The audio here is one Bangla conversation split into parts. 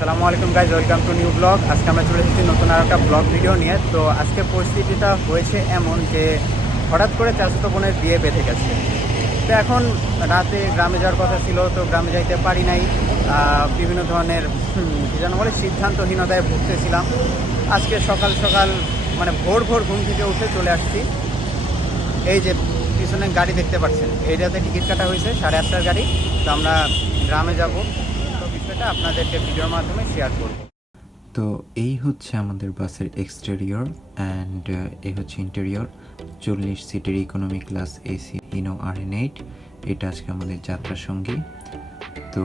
আসসালামু আলাইকুম guys, welcome to new blog. আজকে আমরা চলে এসেছি নতুন আর একটা ব্লগ ভিডিও নিয়ে। তো আজকে পরিস্থিতিটা হয়েছে এমন যে হঠাৎ করে চাচাতো বোনের বিয়ে বেঁধে গেছে। তো এখন রাতে গ্রামে যাওয়ার কথা ছিল, তো গ্রামে যাইতে পারি নাই। বিভিন্ন ধরনের কী যেন বলে সিদ্ধান্তহীনতায় ভুগতেছিলাম। আজকে সকাল সকাল মানে ভোর ভোর ঘুম থেকে উঠে চলে আসছি। এই যে পিছনে গাড়ি দেখতে পাচ্ছেন, এইটাতে টিকিট কাটা হয়েছে 8:30টার গাড়ি। তো আমরা গ্রামে যাব, তো বিষয়টা আপনাদেরকে ভিডিওর মাধ্যমে শেয়ার করব। তো এই হচ্ছে আমাদের বাসের এক্সটেরিয়র অ্যান্ড এই হচ্ছে ইন্টেরিয়র। 40 সিটের ইকোনমি ক্লাস এসি ইনো RN8। এটা আজকে আমাদের যাত্রার সঙ্গী। তো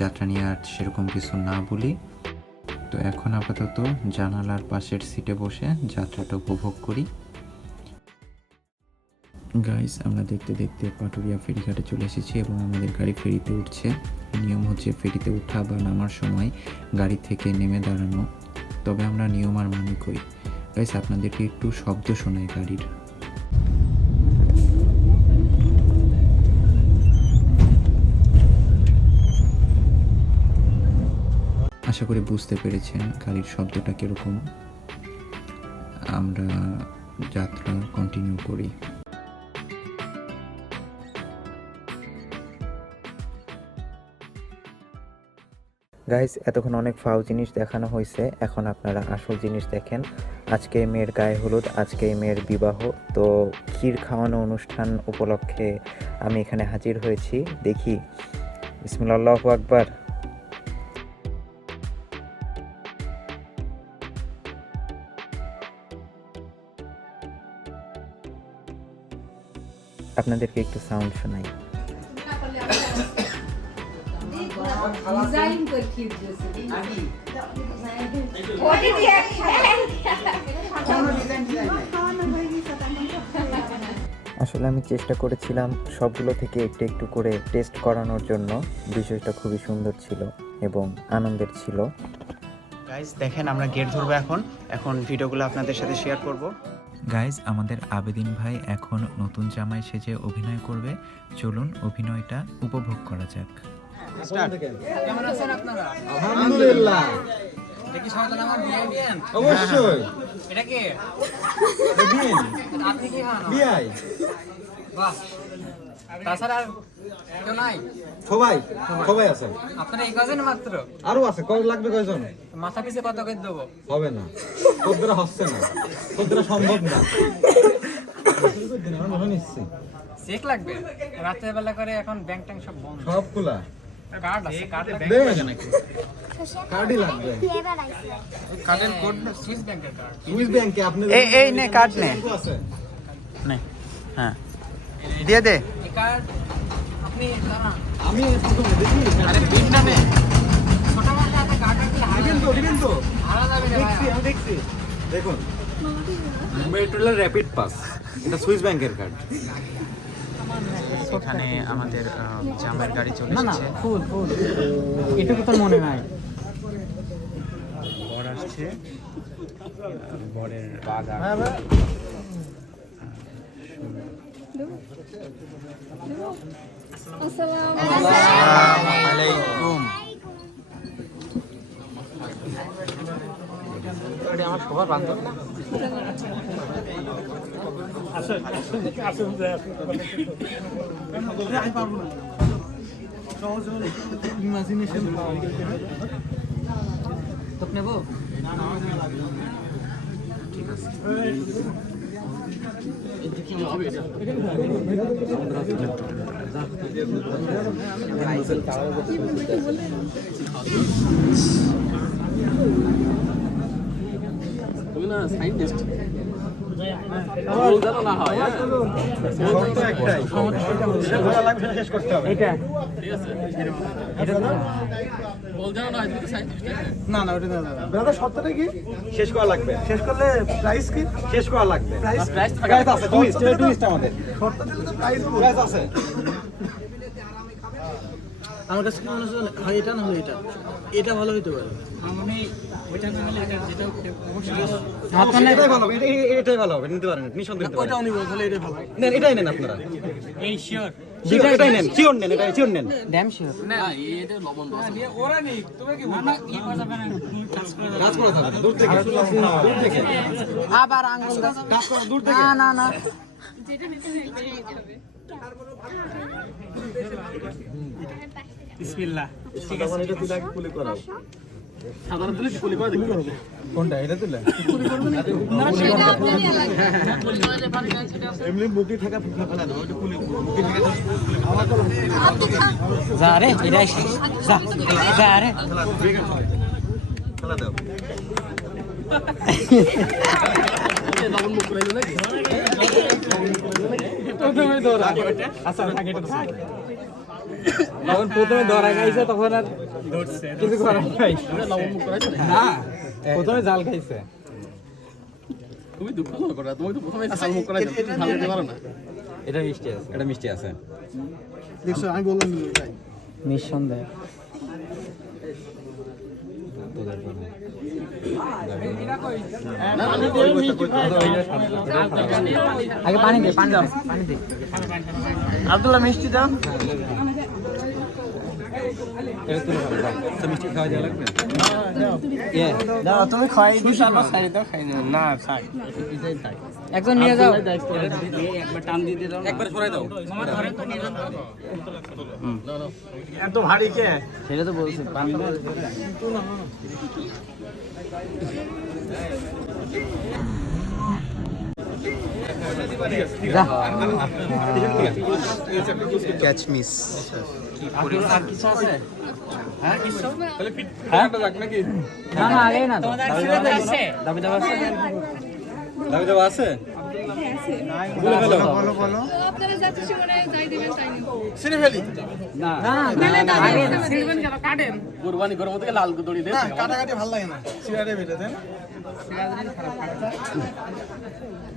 যাত্রা নিয়ে আর সেরকম কিছু না বলি, তো এখন আপাতত জানালার পাশের সিটে বসে যাত্রাটা উপভোগ করি। গাইস, আমরা দেখতে দেখতে পাটুরিয়া ফেরিঘাটে চলে এসেছি এবং আমাদের গাড়ি ফেরিতে উঠছে। নিয়ম হচ্ছে ফেরিতে ওঠা বা নামার সময় গাড়ি থেকে নেমে দাঁড়ানো, তবে আমরা নিয়ম আর মানি কই। গাইস, আপনাদেরকে একটু শব্দ শোনাই গাড়ির। আশা করি বুঝতে পেরেছেন গাড়ির শব্দটা কীরকম। আমরা যাত্রা কন্টিনিউ করি। গাইস, এতক্ষণ অনেক ফাও জিনিস দেখানো হয়েছে, এখন আপনারা আসল জিনিস দেখেন। আজকে মেয়ের গায়ে হলুদ, আজকে মেয়ের বিবাহ। তো ক্ষীর খাওয়ানো অনুষ্ঠান উপলক্ষে আমি এখানে হাজির হয়েছি। দেখি, বিসমিল্লাহ, আল্লাহু আকবার। আপনাদেরকে একটু সাউন্ড শোনাই। আসলে আমি চেষ্টা করেছিলাম সবগুলো থেকে একটু একটু করে টেস্ট করানোর জন্য। বিষয়টা খুবই সুন্দর ছিল এবং আনন্দের ছিল। গাইজ দেখেন, আমরা গেট ধরবো এখন ভিডিওগুলো আপনাদের সাথে শেয়ার করব। গাইজ, আমাদের আবেদিন ভাই এখন নতুন জামাই সেজে অভিনয় করবে। চলুন অভিনয়টা উপভোগ করা যাক। কেমন আছেন আপনারা? আলহামদুলিল্লাহ। এটা কি সনাতন আমার বিয়ে? অবশ্যই। এটা কি? আপনি কি হন? বিআই। বাহ। তাছাড়া আর কেউ নাই? সবাই আছে। আপনারা এই কজন মাত্র? আরো আছে, কয় লাগবে কয়জন? মাথা পিছে কত করে দেবো? হবে না, তোদের হচ্ছে না, তোদের সম্ভব না। চেক লাগবে? রাতের বেলা করে এখন ব্যাংক ট্যাঙ্ক সব বন্ধ। সব খোলা। কার্ড আছে, কার্ড নাকি? কার্ডই লাগবে। কার্ডের কোড সুইস ব্যাংকের কার্ড। সুইস ব্যাংকে আপনি এই নে কার্ড নে আছে। নে, হ্যাঁ দিয়ে দে। এই কার্ড আপনি দাঁড়ান। আমি প্রথমে দেখি। আরে বিলটা নে। ছোট মাথা আছে, কার্ড কি দিবেন তো হারা যাবে রে ভাই। আমি দেখছি। দেখুন, মেট্রোলের র‍্যাপিড পাস, এটা সুইস ব্যাংকের কার্ড। এখানে আমাদের জামাইয়ের গাড়ি চলে এসেছে। ফুল এটুকু তো মনে নাই। বর আসছে, বরের বাগা। আসসালামু আলাইকুম। আমার সবার বান্ধব না? তোকে নেবো? ঠিক আছে। তুমি না সাইন্টিস্ট? শেষ করতে হবে। না ওটা না। ব্রাদার শর্তটা কি? শেষ করা লাগবে। শেষ করলে প্রাইস কি? শেষ করা লাগবে। প্রাইস প্রাইস আছে, টুইস্ট আমাদের। শর্ত দিলে তো প্রাইস আছে। আমার কাছে কি মনে হয় এটা না হলে এটা ভালো হইতে পারে। আমি ওইটা না হলে এটা যেটা এটাই ভালো হবে, এটাই ভালো হবে, নিতে পারেন, নিঃসন্দেহে নিতে পারেন। ওটাও নিব, তাহলে এটাই ভালো। নেন, এটাই নেন আপনারা। এই শিওর এটাই নেন, শিওর নেন, এটাই শিওর নেন। ড্যাম শিওর না কাজ করে থাকবে, দূর থেকে। আবার আঙ্গুল কাজ করে দূর থেকে। না না যেটা নিতে হয় এটাই নিতে হবে। বিসমিল্লাহ কোনটা এটা তুলে? সেটা আপনার নিয়ে লাগবে। এমনি মুখে থাকা ফেলা দাও, ওটা কুলি মুখে থাকা আপনি খান। যা রে এটাই শেষ যা যা রে ফেলা দাও। তখন প্রথমে ধরা খাইছে, তখন আর কিছু করার নাই। না, প্রথমে জাল খাইছে। এটা মিষ্টি আছে, এটা মিষ্টি আছে। দেখছো আমি বললাম তাই নিঃসন্দেহ আগে পানি দে পানি দাও পানি দে আব্দুল্লাহ মিষ্টি দাও এটা তুলে খাবে, দাও। তো মিষ্টি খাওয়া যা লাগবে? দাও তুমি খাই দিও সারবা খাই দাও খাই না না খাই একজন নিয়ে যাও একবার টান দিয়ে দাও একবার সরাই দাও। মামা ধরে তো নিয়ে যাও এত ভারী কে? সেটা তো বলছি পানি দাও যা ক্যাচ মিস। আর কিছু আছে হ্যাঁ কিছু হ্যাঁ তো যাক নাকি? না না আগে না দাবি দাবা আছে দাবি দাবা আছে দাবি দাবা আছে? বলো বলো। তো আপনারা যা খুশি মনে হয় যাই দিবেন তাই নেব। সিনে ফেলি না না আগে সিলবেন কেন কাটেন কুরবানি করব থেকে লাল দড়ি দে না কাটাকাটি ভালো লাগে না সিগারে বেটে দেন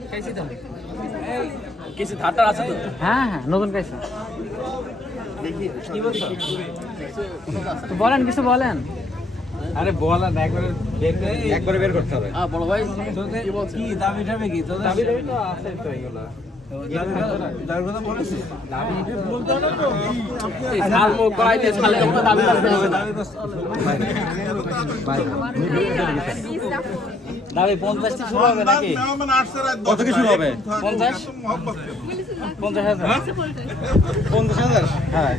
খাইছি তো কিছু ধারটা আছে তো হ্যাঁ হ্যাঁ নতুন খাইছি কি বলছো তো বলেন কিছু বলেন আরে বল না, একবারে বের করতে হবে। বড় ভাই কি বলছিস? কি দাবি টাবি কি তোদের? দাবি টাবি তো আছে তো এগুলা। দাবির কথা বলেছিস? দাবি বলতে হবে তো। এই ঝাল মুখ করাইতে ছালে মতো দাবি করতে হবে না দাবি 50 থেকে শুরু হবে নাকি কত কি শুরু হবে? 50 50,000 50,000? হ্যাঁ।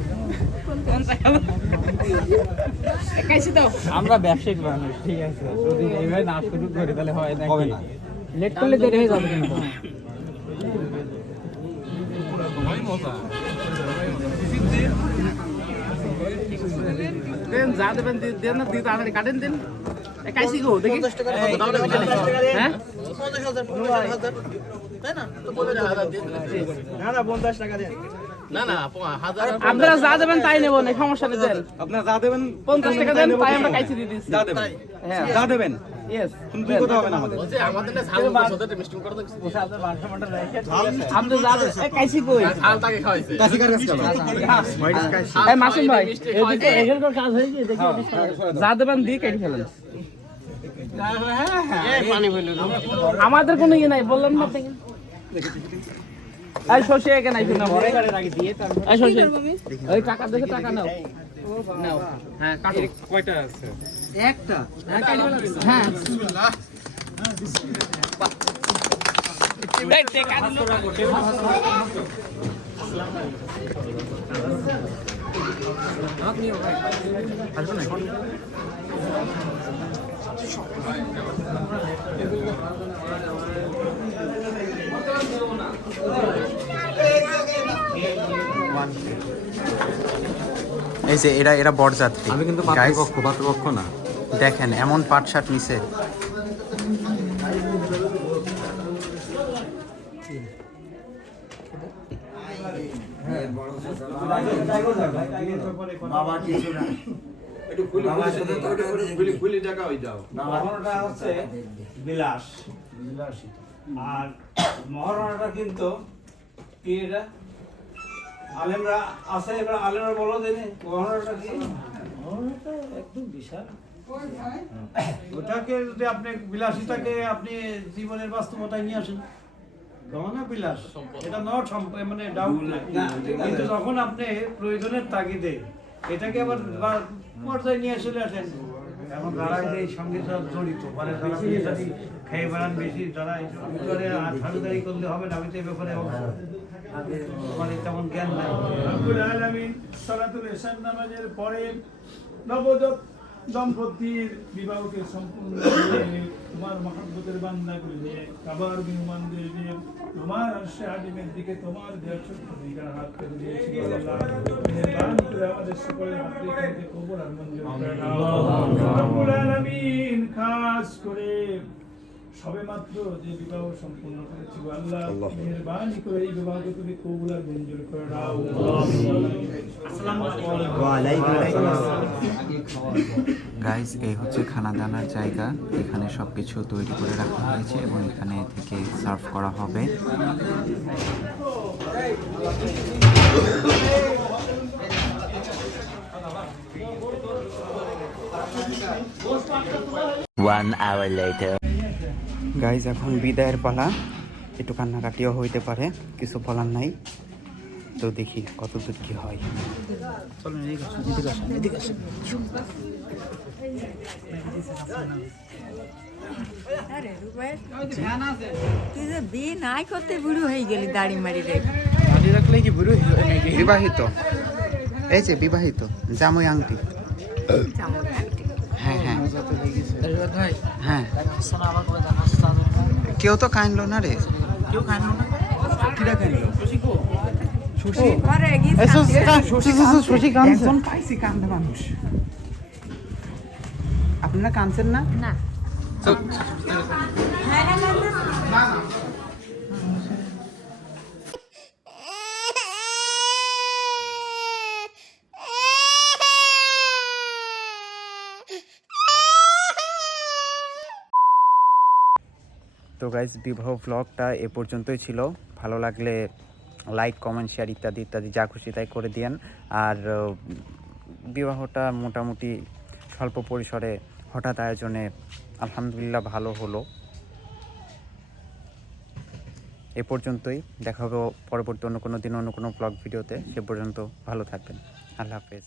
আমরা ব্যবসায়িক মানুষ ঠিক আছে যদি এইভাবে না শুরু করি তাহলে হয় না হবে না লেট করলে দেরি হয়ে যাবে কিন্তু দেন যা দেবেন দেন না দিতে আমাদের কাটেন দেন কাইছি গো দেখি 50 টাকা হ্যাঁ 50,000 তাই না তো 50,000 দিন না না 50 টাকা দেন আপনারা যা দেবেন তাই নেব না সমস্যা নেই দেন আপনারা যা দেবেন 50 টাকা দেন তাই আমরা কাইছি দিয়ে দিচ্ছি যা দেবেন, হ্যাঁ যা দেবেন। ইয়েস তুমি দুই কথা হবে না আমাদের। আমাদের না ঝাল সাথে মিষ্টি করে দাও আপনাদের বারোটা রাখে আপনি যা এই কাইছি কই ঝাল তাকে খাওয়াইছে কাশিকার কাছে চলো। এই মাসুম ভাই এদিকে এগের কোন কাজ হয়ে গিয়ে দেখি যা দেবেন দিয়ে কেটে ফেলেন আমাদের কোনো ইয়ে নাই বললাম না আপনি এই শশী এখানে আইছো না বড় গাড়ি রাখি দিয়ে এই শশী ওই টাকা দেখে টাকা নাও নাও হ্যাঁ কাটো কয়টা আছে? একটা হ্যাঁ কাটি ফেলা দিন হ্যাঁ এই টাকা দিলো আপনি ভাই আসবে না এই যে এরা বরযাত্রী। আমি কিন্তু Guys, পাত্রপক্ষ না। দেখেন এমন পাট শার্ট নিছে। মহারণাটা হচ্ছে বিলাসী আর মহারণাটা কিন্তু কি এটা আলেমরা আছে এবার আলেমরা বলো দেনে মহারণাটা কি একদম বিশাল ওটাকে যদি আপনি বিলাসিতাকে আপনি জীবনের বাস্তবতায় নিয়ে আসেন গহনা বিলাস এটা নট মানে ডাউট নাই, কিন্তু যখন আপনি প্রয়োজনের তাগিদে এটাকে আবার পর্যায়ে নিয়ে চলে আসেন, এখন যারা এই সঙ্গে জড়িত মানে যারা বেশি খেয়ে বেড়ান বেশি, যারা ভিতরে হাড়ুদারি করলে হবে না, আমি তো এই ব্যাপারে মানে তেমন জ্ঞান নাই। রব্বুল আলামিন সালাতুল ইশার নামাজের পরে নবজাত দম্পতির বিবাহকে সম্পূর্ণ করে তোমার মহব্বতের বান্দা করে নিয়ে কাবার মেহমানদের নিয়ে তোমার আরশে আজিমের দিকে তোমার দেওয়া ছোট্ট দিকার হাত করে দিয়েছি আল্লাহ, মেহেরবানি করে আমাদের সকলের হাত থেকে কবুল আর মঞ্জুর করে নাও রব্বুল আলামিন। খাস করে সবেমাত্র যে বিবাহ সম্পূর্ণ করেছি আল্লাহ, মেহেরবানি করে এই বিবাহকে তুমি কবুল আর মঞ্জুর করে নাও। গাইজ এই হচ্ছে খানা দানার জায়গা, এখানে সব কিছু তৈরি করে রাখা হয়েছে এবং এখানে থেকে সার্ভ করা হবে। গাইজ এখন বিদায়ের পালা, একটু কান্নাকাটিও হইতে পারে, কিছু বলার নাই, তো দেখি কতদূর কি হয়। তুই যে বিয়ে নাই করতে বুড়ো হয়ে গেলি দাড়ি মারি রেখে। দাড়ি রাখলে কি বুড়ো বিবাহিত? এই যে বিবাহিত জামাই আংটি। হ্যাঁ হ্যাঁ হ্যাঁ, কেউ তো কাইনলো না রে, কেউ কাইনলো না। কিরা কাইনলো? একজন পাইছি কান্দে মানুষ। আপনারা কাঁদছেন না? না তো গাইজ বিবাহ ব্লগটা এ পর্যন্তই ছিল। ভালো লাগলে লাইক কমেন্ট শেয়ার ইত্যাদি ইত্যাদি যা খুশি তাই করে দিয়েন। আর বিবাহটা মোটামুটি স্বল্প পরিসরে হঠাৎ আয়োজনে আলহামদুলিল্লাহ ভালো হলো। এ পর্যন্তই, দেখা হবে পরবর্তী অন্য কোনো দিন অন্য কোনো ব্লগ ভিডিওতে। সে পর্যন্ত ভালো থাকবেন, আল্লাহ হাফেজ।